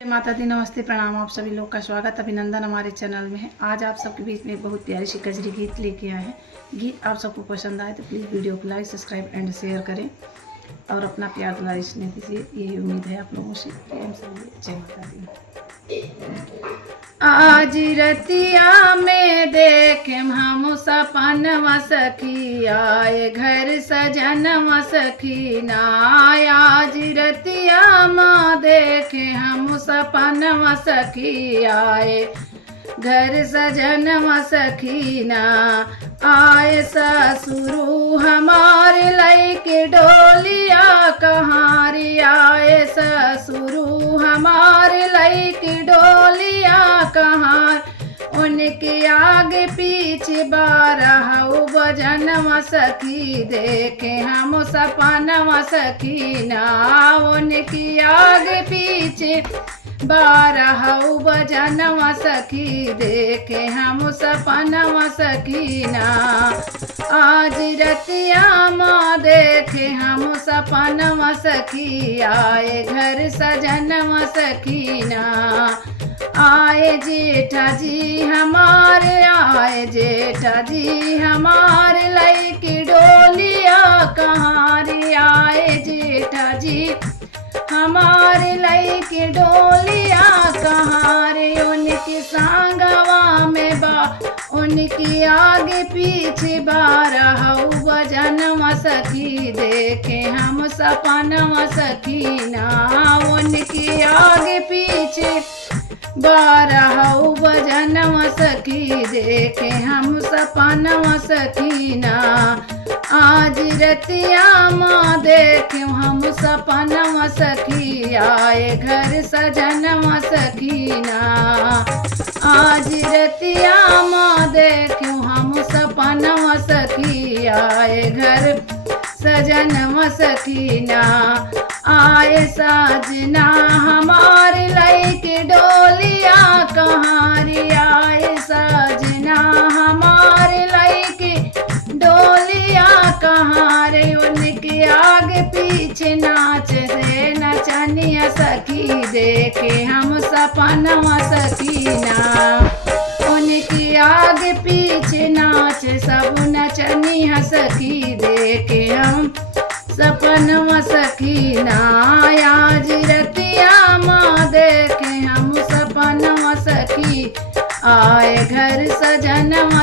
जय माता दी, नमस्ते, प्रणाम। आप सभी लोग का स्वागत अभिनंदन हमारे चैनल में है। आज आप सबके बीच में एक बहुत प्यारी सी कजरी गीत लेके आए हैं। गीत आप सबको पसंद आए तो प्लीज़ वीडियो को लाइक, सब्सक्राइब एंड शेयर करें और अपना प्यार दुलार स्नेह दीजिए, यही उम्मीद है आप लोगों से। प्रेम से जय माता दी। आज रतिया में देखें हम सपनवा सखी, आए घर सजनवा सखी ना। आज रतिया में देखें हम सपनवा सखी, आए घर सजनवा सखी ना। आए ससुरु हमारे लैके डोलिया कहारी, आए ससुरु हमारे लैके डोलिया कहार। उनके आगे पीछे बारह बजनवा सखी, देखे हम सपनवा सखी ना। उनके आगे पीछे बारह बजनवा सखी, देखे हम सपनवा सखी ना। आज रतिया माँ देखे हम सपनवा सखी, आए घर सजनवा सखी ना। आए जेठा जी हमारे, आए जेठा जी हमारे लैकी डोलिया कहारी, आए जेठा जी हमारे लैकी डोलिया कहारे। उनकी सांगवा में उनकी आगे पीछे बारह बजनवा सखी, देखे हम सपनवा सखी ना। उनकी आगे पीछे बारह बजनवा सखी, देखे हम सपनवा सखी ना। आज रतिया माँ देखे हम सपनवा सखी, आए घर सजनवा सखी ना। आज रतिया माँ देखे हम सपनवा सखी, आए घर सजनवा सखी ना। आए साजना हमारे लैके डोलिया कहारी, आए साजना हमारे लैके डोलिया कहारे। उनके आगे पीछे नाच दे नचनिया सखी, देखे हम सपनवा सखी ना। उनके आगे पीछे नाच सब नचनिया सखी, देखे हम सपनवा सखी ना। आज रतिया माँ देखे हम सपनवा सखी, आए घर सजनवा